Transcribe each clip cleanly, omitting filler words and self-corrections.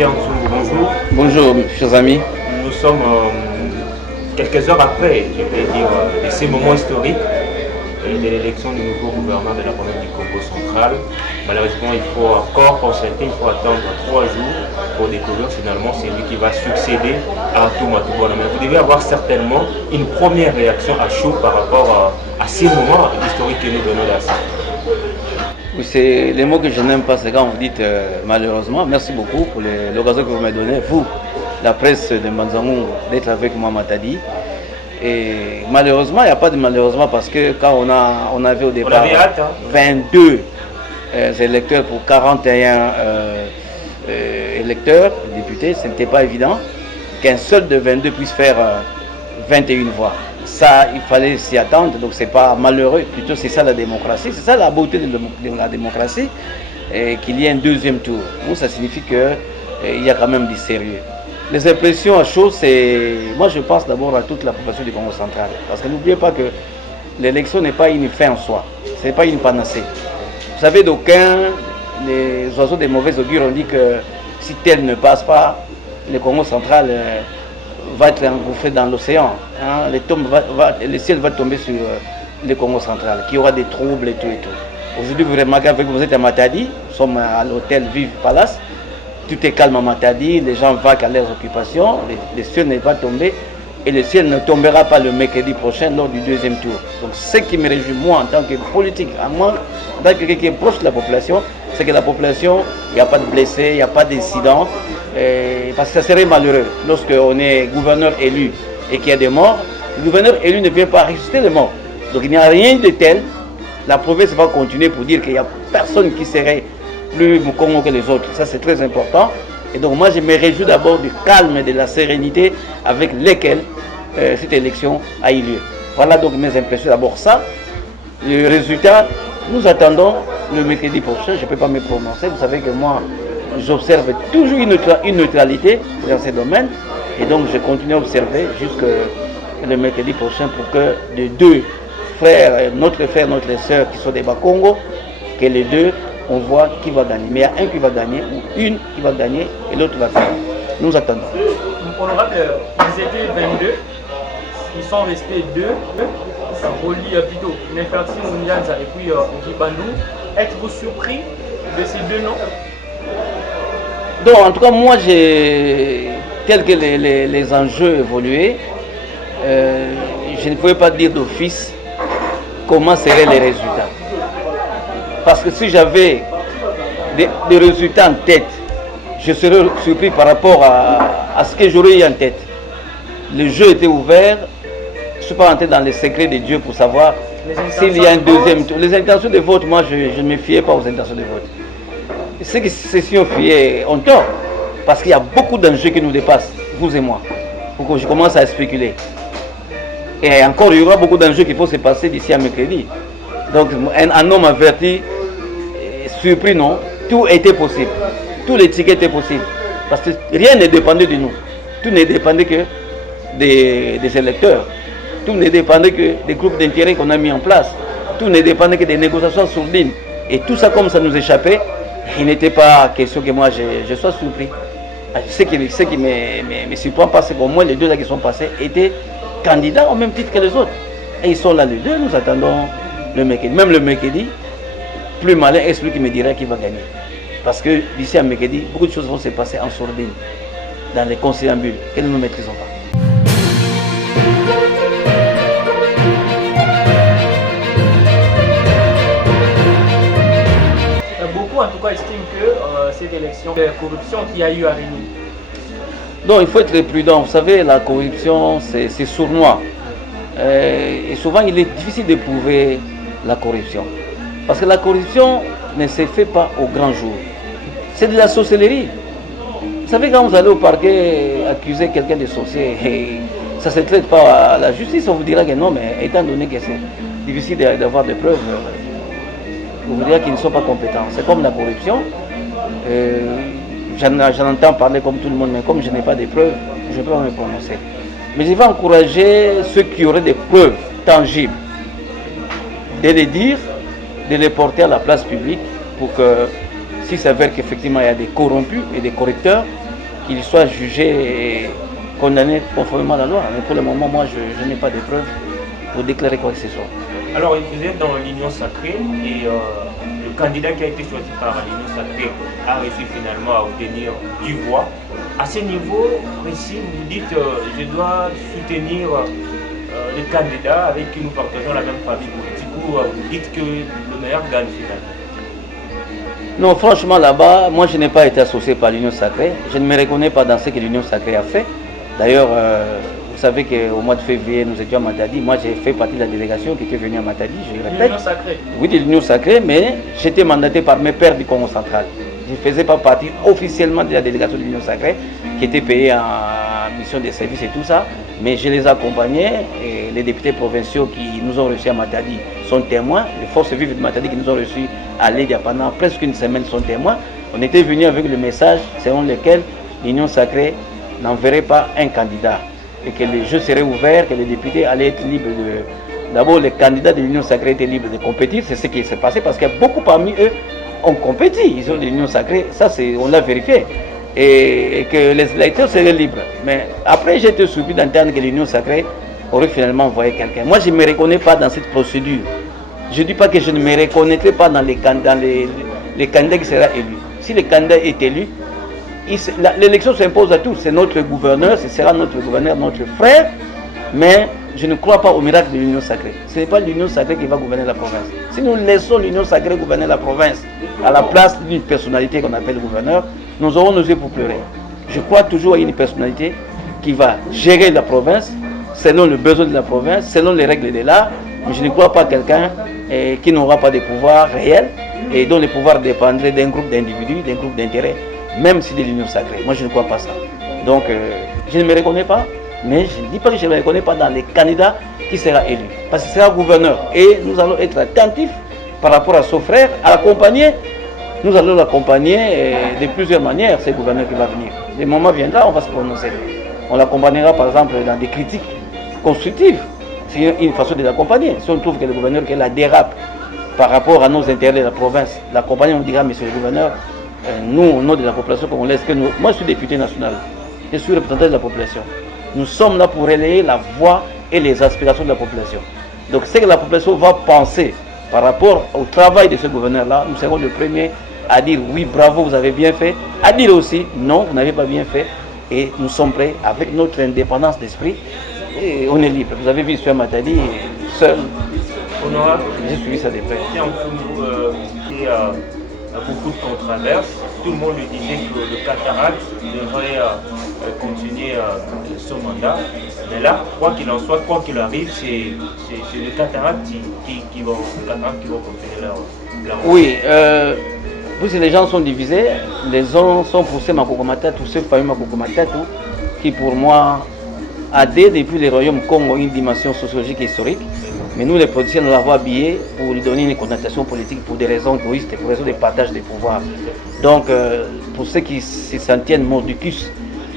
Pierre Nsungu, bonjour. Bonjour, chers amis. Nous sommes quelques heures après, je vais dire, de ces moments historiques de l'élection du nouveau gouverneur de la province du Congo central. Malheureusement, il faut encore constater, il faut attendre 3 jours pour découvrir finalement celui qui va succéder à Toumata Bona. Mais vous devez avoir certainement une première réaction à chaud par rapport à ces moments historiques que nous venons d'assister. C'est les mots que je n'aime pas, c'est quand vous dites malheureusement. Merci beaucoup pour l'occasion que vous m'avez donnée, vous, la presse de Manzangongo, d'être avec moi Matadi. Et malheureusement, il n'y a pas de malheureusement parce que quand on avait au départ 22 électeurs pour 41 électeurs, députés, ce n'était pas évident qu'un seul de 22 puisse faire 21 voix. Ça, il fallait s'y attendre, donc c'est pas malheureux, plutôt c'est ça la démocratie, c'est ça la beauté de la démocratie, qu'il y ait un deuxième tour. Donc ça signifie qu'il y a quand même du sérieux. Les impressions à chaud, c'est... Moi je pense d'abord à toute la population du Congo central, parce que n'oubliez pas que l'élection n'est pas une fin en soi, ce n'est pas une panacée. Vous savez, d'aucuns, les oiseaux des mauvais augures ont dit que si tel ne passe pas, le Congo central va être engouffré dans l'océan. Hein, le ciel va tomber sur le Congo central, qu'il y aura des troubles et tout et tout. Aujourd'hui, vous remarquez avec vous êtes à Matadi, nous sommes à l'hôtel Vive Palace, tout est calme à Matadi, les gens vaquent à leurs occupations, le ciel ne va pas tomber et le ciel ne tombera pas le mercredi prochain lors du deuxième tour. Donc ce qui me réjouit moi en tant que politique, à moi, en tant que quelqu'un qui est proche de la population, c'est que la population, il n'y a pas de blessés, il n'y a pas d'incidents. Parce que ça serait malheureux lorsqu'on est gouverneur élu et qu'il y a des morts. Le gouverneur élu ne vient pas ressusciter les morts. Donc il n'y a rien de tel. La province va continuer pour dire qu'il n'y a personne qui serait plus Mukongo que les autres. Ça c'est très important. Et donc moi je me réjouis d'abord du calme et de la sérénité avec lesquels cette élection a eu lieu. Voilà donc mes impressions. D'abord ça. Le résultat, nous attendons le mercredi prochain. Je ne peux pas me prononcer. Vous savez que moi, j'observe toujours une neutralité dans ces domaines et donc je continue à observer jusqu'à le mercredi prochain pour que les deux frères, notre frère, notre soeur qui sont des Bas-Congo, que les deux, on voit qui va gagner. Mais il y a un qui va gagner ou une qui va gagner et l'autre va perdre. Nous attendons. Honorable, ils étaient 22, ils sont restés 2, Roli plutôt, Nefertiti Nyanza et puis Ngi Bandou. Êtes-vous surpris de ces deux noms? Donc, en tout cas, moi, tel que les enjeux évoluaient, je ne pouvais pas dire d'office comment seraient les résultats. Parce que si j'avais des résultats en tête, je serais surpris par rapport à ce que j'aurais eu en tête. Le jeu était ouvert, je ne suis pas rentré dans les secrets de Dieu pour savoir s'il y a un deuxième tour. Les intentions de vote, moi, je ne me fiais pas aux intentions de vote. Ceux qui se sont fiés ont tort, parce qu'il y a beaucoup d'enjeux qui nous dépassent, vous et moi, pour que je commence à spéculer. Et encore, il y aura beaucoup d'enjeux qu'il faut se passer d'ici à mercredi. Donc, un homme averti, surpris, non, tout était possible. Tous les tickets étaient possibles. Parce que rien ne dépendait de nous. Tout ne dépendait que des électeurs. Tout ne dépendait que des groupes d'intérêt qu'on a mis en place. Tout ne dépendait que des négociations sourdines. Et tout ça, comme ça nous échappait, il n'était pas question que moi je sois surpris. Ce qui me surprend pas, c'est qu'au moins les deux là qui sont passés étaient candidats au même titre que les autres. Et ils sont là les deux, nous attendons le mercredi. Même le mercredi, plus malin est celui qui me dira qui va gagner. Parce que d'ici à mercredi, beaucoup de choses vont se passer en sourdine, dans les conciliabules, que nous ne maîtrisons pas. En tout cas, estime que cette élection, la corruption qu'il y a eu à Réunion. Donc il faut être prudent. Vous savez, la corruption, c'est sournois. Et souvent, il est difficile de prouver la corruption. Parce que la corruption ne se fait pas au grand jour. C'est de la sorcellerie. Vous savez, quand vous allez au parquet accuser quelqu'un de sorcier, ça ne se traite pas à la justice, on vous dira que non, mais étant donné que c'est difficile d'avoir des preuves, on vous dira qu'ils ne sont pas compétents. C'est comme la corruption. J'en entends parler comme tout le monde, mais comme je n'ai pas de preuves, je ne peux pas me prononcer. Mais je vais encourager ceux qui auraient des preuves tangibles de les dire, de les porter à la place publique pour que, s'il s'avère qu'effectivement il y a des corrompus et des corrupteurs, qu'il soit jugé et condamné conformément à la loi. Mais pour le moment, moi, je n'ai pas de preuves pour déclarer quoi que ce soit. Alors, vous êtes dans l'Union sacrée et le candidat qui a été choisi par l'Union sacrée a réussi finalement à obtenir du voix. À ce niveau précis, vous dites je dois soutenir le candidat avec qui nous partageons la même famille politique, ou vous dites que le meilleur gagne finalement? Non, franchement, là-bas, moi, je n'ai pas été associé par l'Union sacrée. Je ne me reconnais pas dans ce que l'Union sacrée a fait. D'ailleurs, vous savez qu'au mois de février, nous étions à Matadi. Moi, j'ai fait partie de la délégation qui était venue à Matadi, je le répète. L'Union sacrée? Oui, de l'Union sacrée, mais j'étais mandaté par mes pères du Congo central. Je ne faisais pas partie officiellement de la délégation de l'Union sacrée, qui était payée en mission de service et tout ça. Mais je les accompagnais, et les députés provinciaux qui nous ont reçus à Matadi sont témoins. Les forces vives de Matadi qui nous ont reçus à Lédia pendant presque une semaine sont témoins. On était venus avec le message selon lequel l'Union sacrée n'enverrait pas un candidat et que les jeux seraient ouverts, que les députés allaient être libres de... D'abord, les candidats de l'Union sacrée étaient libres de compétir, c'est ce qui s'est passé parce qu'il y a beaucoup parmi eux ont compétit, ils ont de l'Union sacrée, ça on l'a vérifié, et que les électeurs seraient libres. Mais après, j'ai été surpris d'entendre que l'Union sacrée aurait finalement envoyé quelqu'un. Moi, je ne me reconnais pas dans cette procédure. Je ne dis pas que je ne me reconnaîtrai pas dans les candidats qui seront élus. Si le candidat est élu, l'élection s'impose à tous. C'est notre gouverneur, ce sera notre gouverneur, notre frère, mais je ne crois pas au miracle de l'Union sacrée. Ce n'est pas l'Union sacrée qui va gouverner la province. Si nous laissons l'Union sacrée gouverner la province à la place d'une personnalité qu'on appelle le gouverneur, nous aurons nos yeux pour pleurer. Je crois toujours à une personnalité qui va gérer la province selon le besoin de la province, selon les règles de l'art. Mais je ne crois pas quelqu'un qui n'aura pas de pouvoir réel et dont le pouvoir dépendrait d'un groupe d'individus, d'un groupe d'intérêts, même si de l'Union sacrée. Moi, je ne crois pas ça. Donc, je ne me reconnais pas. Mais je ne dis pas que je ne me reconnais pas dans les candidats qui sera élu. Parce qu'il sera gouverneur. Et nous allons être attentifs par rapport à son frère, à l'accompagner. Nous allons l'accompagner de plusieurs manières, ce gouverneur qui va venir. Le moment viendra, on va se prononcer. On l'accompagnera par exemple dans des critiques constructives. C'est une façon de l'accompagner. Si on trouve que le gouverneur qui la dérape par rapport à nos intérêts de la province, l'accompagner, on dira, monsieur le gouverneur, nous, au nom de la population congolaise, moi je suis député national, je suis représentant de la population. Nous sommes là pour relayer la voix et les aspirations de la population. Donc ce que la population va penser par rapport au travail de ce gouverneur-là, nous serons les premiers à dire oui, bravo, vous avez bien fait, à dire aussi non, vous n'avez pas bien fait. Et nous sommes prêts avec notre indépendance d'esprit et on est libre. Vous avez vu sur Matadi, seul, j'ai suivi ça de près. Il y a beaucoup de controverses. Tout le monde lui disait que le cataracte devrait continuer son mandat. Mais là, quoi qu'il en soit, quoi qu'il arrive, c'est le cataracte qui vont continuer leur oui, puisque les gens sont divisés, les gens sont poussés Makokomata, tous ceux familles Makokomata, qui pour moi a depuis le royaume Congo une dimension sociologique et historique. Mais nous, les politiciens, nous l'avons habillé pour lui donner une connotation politique pour des raisons égoïstes, pour des raisons de partage des pouvoirs. Donc, pour ceux qui s'en tiennent mordicus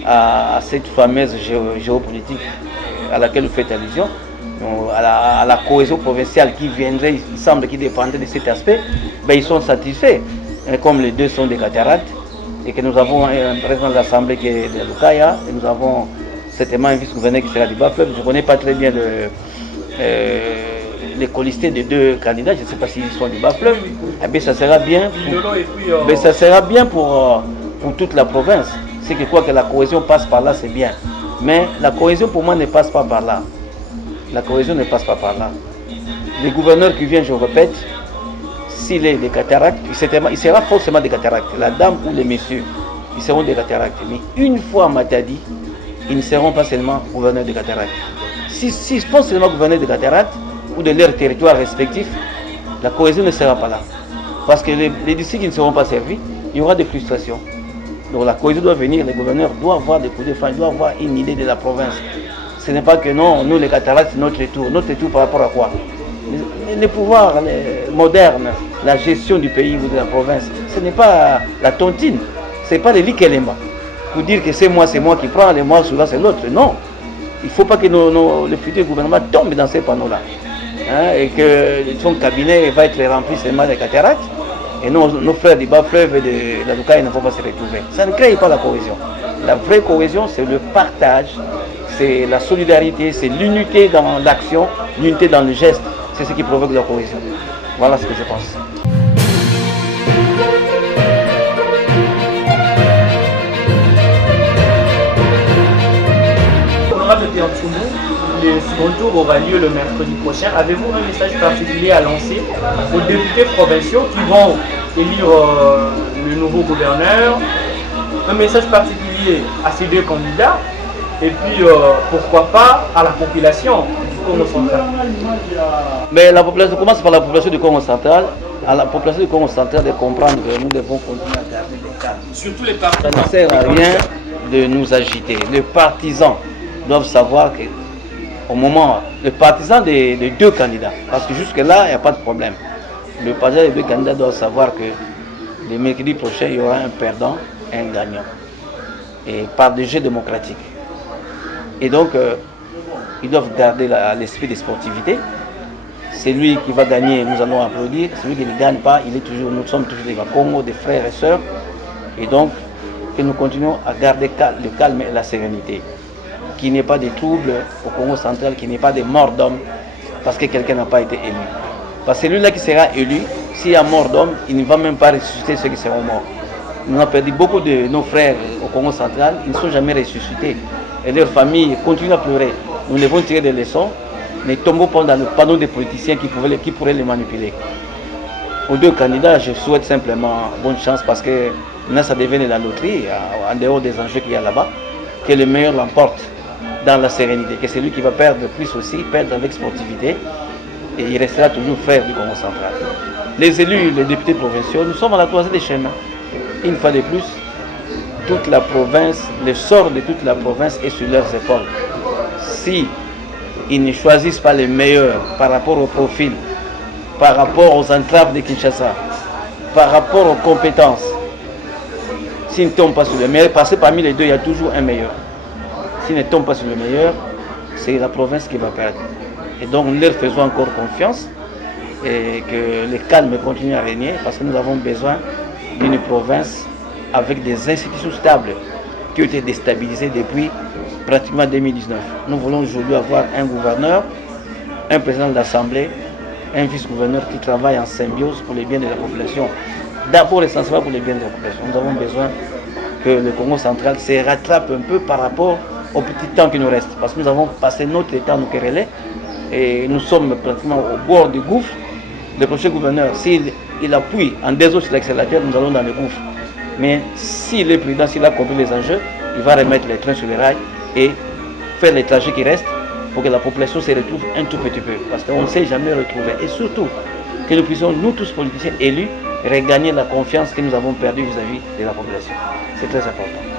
à cette fameuse géopolitique à laquelle vous faites allusion, à la cohésion provinciale qui viendrait, il semble, qui dépendrait de cet aspect, ben, ils sont satisfaits. Comme les deux sont des cataractes, et que nous avons un président de l'Assemblée qui est de Lukaya, et nous avons certainement un vice-gouverneur qui sera du Bas-Fleuve. Je ne connais pas très bien les colistés des deux candidats, je ne sais pas s'ils sont du Bas-Fleuve. Eh bien, ça sera bien ça sera bien pour toute la province. C'est que quoi que la cohésion passe par là, c'est bien. Mais la cohésion pour moi ne passe pas par là. La cohésion ne passe pas par là. Les gouverneurs qui viennent, je répète, s'il est des cataractes, il sera forcément des cataractes. La dame ou les messieurs, ils seront des cataractes. Mais une fois à Matadi, ils ne seront pas seulement gouverneurs des cataractes. S'ils sont seulement gouverneurs des cataractes ou de leurs territoires respectifs, la cohésion ne sera pas là. Parce que les districts qui ne seront pas servis, il y aura des frustrations. Donc la cohésion doit venir, les gouverneurs doivent avoir des coups de frein, doivent avoir une idée de la province. Ce n'est pas que non, nous les cataractes, c'est notre tour. Notre tour par rapport à quoi? Les pouvoirs modernes, la gestion du pays ou de la province, ce n'est pas la tontine, ce n'est pas les Likelema. Pour dire que c'est moi qui prends, les mois souvent c'est l'autre. Non, il ne faut pas que le futur gouvernement tombe dans ces panneaux-là. Hein, et que son cabinet va être rempli seulement de cataractes. Et nos frères du Bas-Fleuve et de la Lucaille ne vont pas se retrouver. Ça ne crée pas la cohésion. La vraie cohésion, c'est le partage, c'est la solidarité, c'est l'unité dans l'action, l'unité dans le geste. C'est ce qui provoque la cohésion. Voilà ce que je pense. Honorable Théantoumou, le second tour aura lieu le mercredi prochain. Avez-vous un message particulier à lancer aux députés provinciaux qui vont élire le nouveau gouverneur? Un message particulier à ces deux candidats et puis pourquoi pas à la population du Congo central? Mais la population commence par la population du Congo central. À la population du Congo central de comprendre que nous devons continuer à garder les calmes. Surtout les partisans. Ça ne sert à rien de nous agiter. Les partisans doivent savoir que au moment, les partisans des deux candidats, parce que jusque-là, il n'y a pas de problème. Le partisan des deux candidats doit savoir que le mercredi prochain, il y aura un perdant et un gagnant. Et par des jeux démocratiques. Et donc, ils doivent garder l'esprit de sportivité. C'est lui qui va gagner, nous allons applaudir. Celui qui ne gagne pas, nous sommes toujours des Congo, des frères et sœurs. Et donc, que nous continuons à garder le calme et la sérénité. Qu'il n'y ait pas de troubles au Congo central, qu'il n'y ait pas de mort d'homme parce que quelqu'un n'a pas été élu. Parce que celui-là qui sera élu, s'il y a mort d'homme, il ne va même pas ressusciter ceux qui seront morts. Nous avons perdu beaucoup de nos frères au Congo central, ils ne sont jamais ressuscités. Et leurs familles continuent à pleurer. Nous devons tirer des leçons, ne tombons pas dans le panneau des politiciens qui pourraient les manipuler. Aux deux candidats, je souhaite simplement bonne chance parce que là, ça devient la loterie, en dehors des enjeux qu'il y a là-bas, que le meilleur l'emporte dans la sérénité, que c'est lui qui va perdre plus aussi, perdre avec sportivité, et il restera toujours frère du Congo central. Les élus, les députés provinciaux, nous sommes à la croisée des chemins. Une fois de plus, toute la province, le sort de toute la province est sur leurs épaules. Si ils ne choisissent pas les meilleurs par rapport au profil, par rapport aux entraves de Kinshasa, par rapport aux compétences, s'ils ne tombent pas sur le meilleur, parce que parmi les deux, il y a toujours un meilleur. S'ils ne tombent pas sur le meilleur, c'est la province qui va perdre. Et donc nous leur faisons encore confiance et que le calme continue à régner parce que nous avons besoin d'une province avec des institutions stables qui ont été déstabilisées depuis pratiquement 2019. Nous voulons aujourd'hui avoir un gouverneur, un président de l'Assemblée, un vice-gouverneur qui travaille en symbiose pour le bien de la population. D'abord essentiellement pour le bien de la population. Nous avons besoin que le Congo central se rattrape un peu par rapport au petit temps qui nous reste. Parce que nous avons passé notre temps à nous quereller et nous sommes pratiquement au bord du gouffre. Le prochain gouverneur, s'il appuie en deux autres sur l'accélérateur, nous allons dans le gouffre. Mais s'il est prudent, s'il a compris les enjeux, il va remettre les trains sur les rails et faire les trajets qui restent pour que la population se retrouve un tout petit peu. Parce qu'on ne sait jamais retrouver. Et surtout, que nous puissions, nous tous politiciens élus, regagner la confiance que nous avons perdue vis-à-vis de la population. C'est très important.